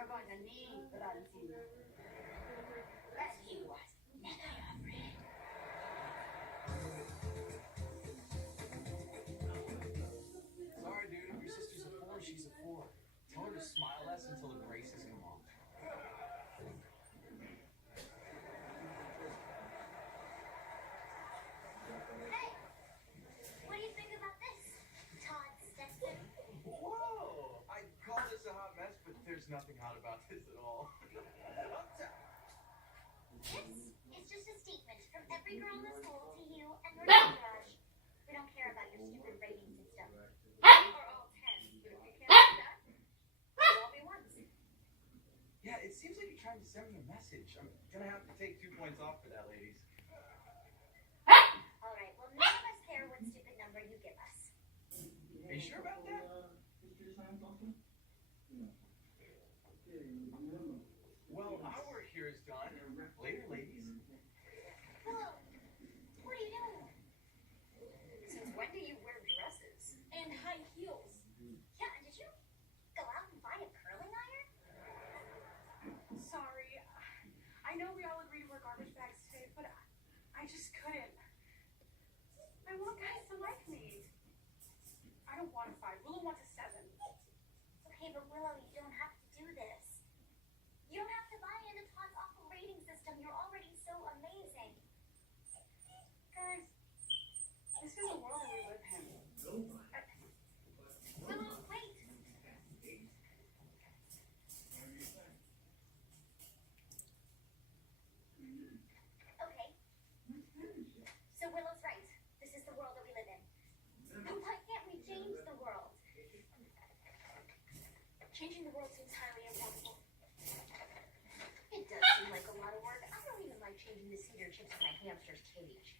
Sorry, dude. If your sister's a 4, she's a 4. Tell her to smile less until the braces come off. What do you think about this, Todd Stetson? Whoa! I call this a hot mess, but there's nothing hot about this at all. This is just a statement from every girl in the school to you and your entourage. We don't care about your stupid rating system. We are all 10, but if you can't do that, we'll all be ones. Yeah, it seems like you're trying to send me a message. I'm gonna have to take 2 points off for that, ladies. All right, well, none of us care what stupid number you give us. Are you sure about that? Well, our work here is done. Later, ladies. Whoa, what are you doing? Since when do you wear dresses? And high heels. Yeah, did you go out and buy a curling iron? Sorry. I know we all agreed to wear garbage bags today, but I just couldn't. I want guys to like me. I don't want a 5. Willow wants a 7. Okay, but Willow, you don't have to do this. You don't have to buy into Todd's awful rating system. You're already so amazing. Guys, this is the world that we live in. Willow, wait. Okay. So Willow's right. This is the world that we live in. But why can't we change the world? Changing the world seems highly impossible. It does seem like a lot of work. I don't even like changing the cedar chips in my hamster's cage.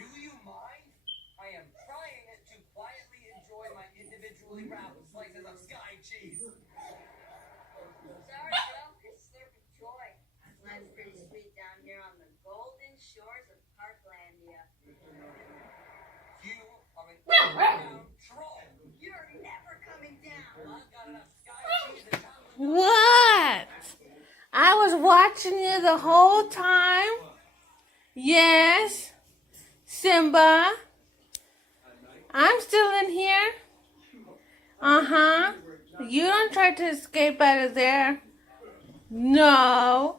Do you mind? I am trying to quietly enjoy my individually wrapped slices of sky cheese. Sorry, bro. It's slurp of joy. Life's pretty sweet down here on the golden shores of Parklandia. You are an underground troll. You're never coming down. I've got enough sky cheese to top it. What? I was watching you the whole time. Yes. Simba. I'm still in here. Uh-huh. You don't try to escape out of there. No.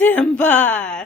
Simba.